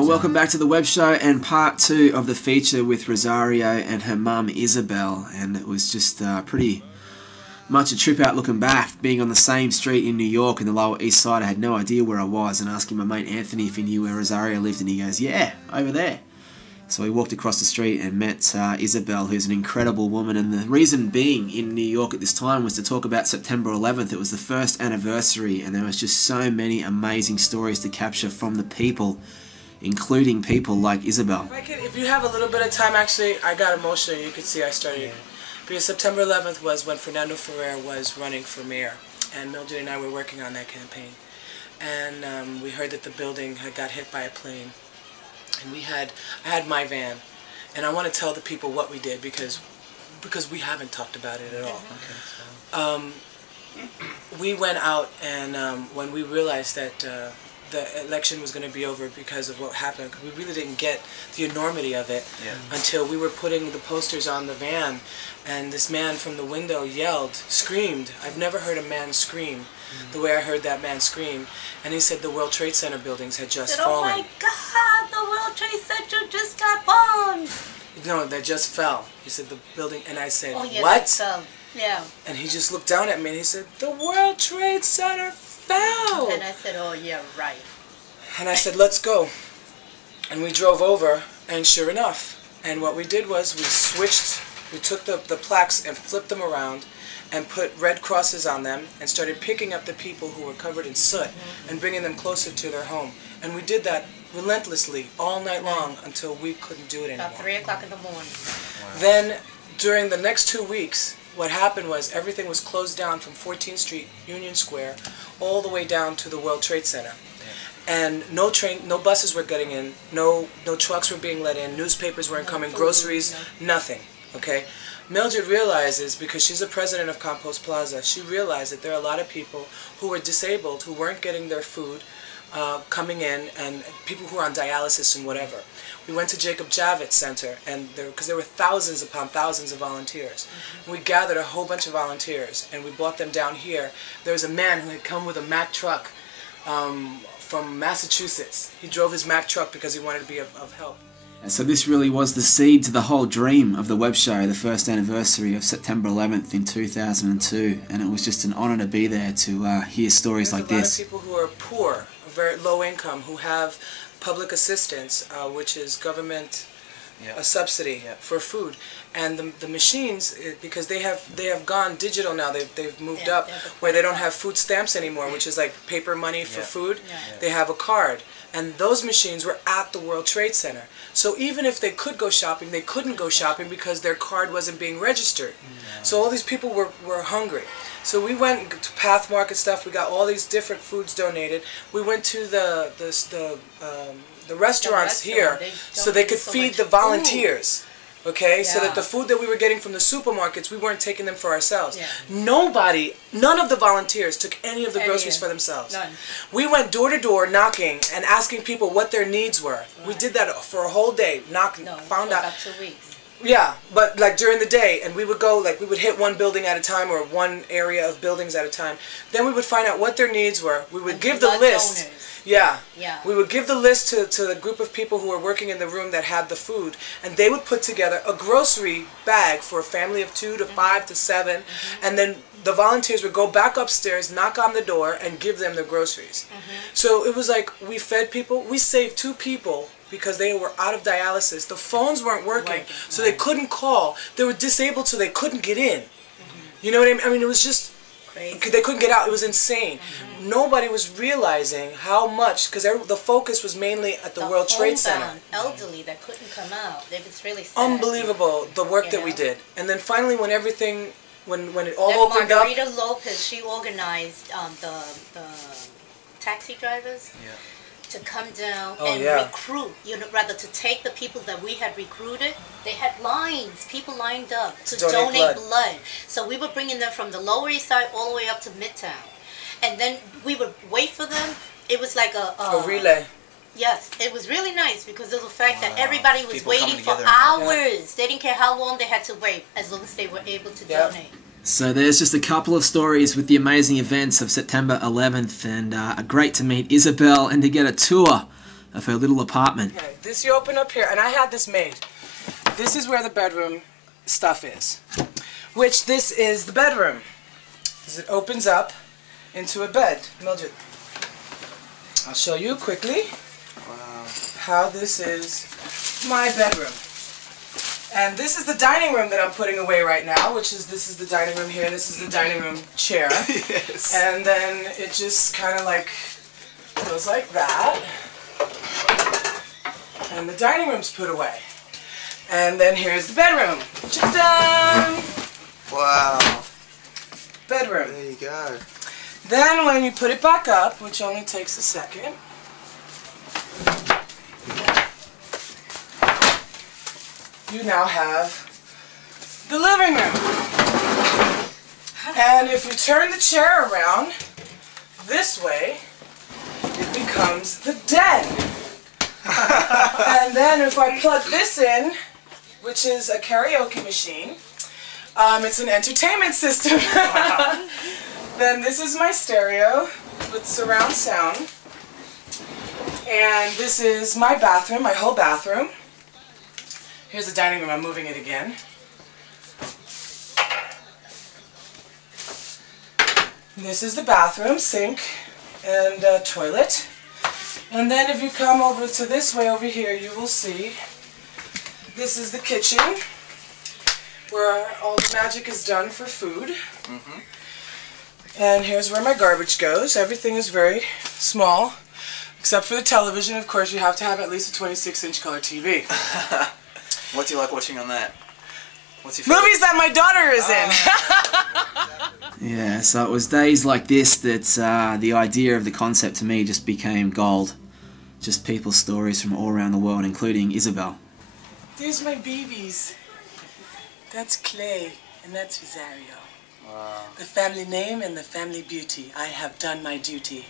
Welcome back to the web show and part 2 of the feature with Rosario and her mum Isabel, and it was just pretty much a trip out looking back, being on the same street in New York in the Lower East Side. I had no idea where I was, and asking my mate Anthony if he knew where Rosario lived, and he goes, yeah, over there. So we walked across the street and met Isabel, who's an incredible woman, and the reason being in New York at this time was to talk about September 11th. It was the first anniversary, and there was just so many amazing stories to capture from the people, including people like Isabel. If you have a little bit of time, actually, I got emotional. You could see I started. Because September 11th was when Fernando Ferrer was running for mayor, and Mildred and I were working on that campaign. And we heard that the building had got hit by a plane. And I had my van, and I want to tell the people what we did because we haven't talked about it at all. Okay. We went out, and when we realized that the election was going to be over because of what happened, we really didn't get the enormity of it until we were putting the posters on the van, and this man from the window yelled, screamed. I've never heard a man scream the way I heard that man scream, and he said the World Trade Center buildings had just fallen. Oh my God, the World Trade Center just got bombed. No, they just fell. He said the building, and I said, oh, yeah, what? Fell. Yeah. And he just looked down at me and he said, the World Trade Center fell. And I said, oh yeah, right. And I said, let's go. And we drove over, and sure enough, and what we did was we took the plaques and flipped them around and put red crosses on them and started picking up the people who were covered in soot and bringing them closer to their home. And we did that relentlessly all night long until we couldn't do it anymore. About 3 o'clock in the morning. Wow. Then, during the next 2 weeks, what happened was everything was closed down from 14th Street, Union Square, all the way down to the World Trade Center. And no buses were getting in, no trucks were being let in, newspapers weren't coming, groceries, nothing, okay? Mildred realizes, because she's the president of Compost Plaza, she realized that there are a lot of people who were disabled, who weren't getting their food coming in, and people who are on dialysis and whatever. We went to Jacob Javits Center, and because there were thousands upon thousands of volunteers. We gathered a whole bunch of volunteers, and we brought them down here. There was a man who had come with a Mack truck from Massachusetts. He drove his Mack truck because he wanted to be of help. And so this really was the seed to the whole dream of the web show, the first anniversary of September 11th in 2002, and it was just an honour to be there to hear stories like this. There's a lot of people who are poor, very low income, who have public assistance, which is government a subsidy for food, and the machines, because they have gone digital now. They've moved up where they don't have food stamps anymore, which is like paper money for food. They have a card, and those machines were at the World Trade Center. So even if they could go shopping, they couldn't go shopping because their card wasn't being registered. So all these people were hungry. So we went to Pathmark and stuff. We got all these different foods donated. We went to the restaurants here so they could feed the volunteers. Okay, so that the food that we were getting from the supermarkets, we weren't taking them for ourselves. None of the volunteers took any of the groceries for themselves. None. We went door to door knocking and asking people what their needs were. We did that for a whole day, found out. About 2 weeks. Yeah, but like during the day, and we would go, like we would hit one building at a time or one area of buildings at a time. Then we would find out what their needs were. We would give the list. Donors. Yeah. We would give the list to the group of people who were working in the room that had the food, and they would put together a grocery bag for a family of 2 to 5 to 7, and then the volunteers would go back upstairs, knock on the door, and give them their groceries. So it was like we fed people. We saved 2 people because they were out of dialysis. The phones weren't working, so they couldn't call. They were disabled, so they couldn't get in. You know what I mean? I mean, it was just crazy. They couldn't get out. It was insane. Nobody was realizing how much, because the focus was mainly at the World Trade Center. Elderly that couldn't come out. It was really sad. Unbelievable, the work that we did. And then finally, when everything, when it all opened up. Margarita Lopez, she organized the taxi drivers. To come down and recruit, rather to take the people that we had recruited. They had lines, people lined up to donate blood. So we were bringing them from the Lower East Side all the way up to Midtown. And then we would wait for them. It was like a relay. Yes, it was really nice because of the fact that everybody was waiting for hours. They didn't care how long they had to wait, as long as they were able to donate. So there's just a couple of stories with the amazing events of September 11th, and great to meet Isabel and to get a tour of her little apartment. Okay, this you open up here, and I had this made. This is where the bedroom stuff is, which this is the bedroom. It opens up into a bed. Mildred, I'll show you quickly how this is my bedroom. And this is the dining room that I'm putting away right now, which is, this is the dining room here, and this is the dining room chair. Yes. And then it just kind of like goes like that. And the dining room's put away. And then here's the bedroom. Ta-da! Wow. Bedroom. There you go. Then when you put it back up, which only takes a second, you now have the living room. And if you turn the chair around this way, it becomes the den. And then if I plug this in, which is a karaoke machine, it's an entertainment system. Then this is my stereo with surround sound. And this is my bathroom, my whole bathroom. Here's the dining room, I'm moving it again. This is the bathroom, sink, and toilet. And then if you come over to this way over here, you will see this is the kitchen, where all the magic is done for food. Mm-hmm. And here's where my garbage goes. Everything is very small, except for the television. Of course, you have to have at least a 26-inch color TV. What do you like watching on that? What's your favorite? Movies that my daughter is in. Yeah, so it was days like this that the idea of the concept to me just became gold. Just people's stories from all around the world, including Isabel. There's my babies. That's Clay, and that's Rosario. Wow. The family name and the family beauty. I have done my duty.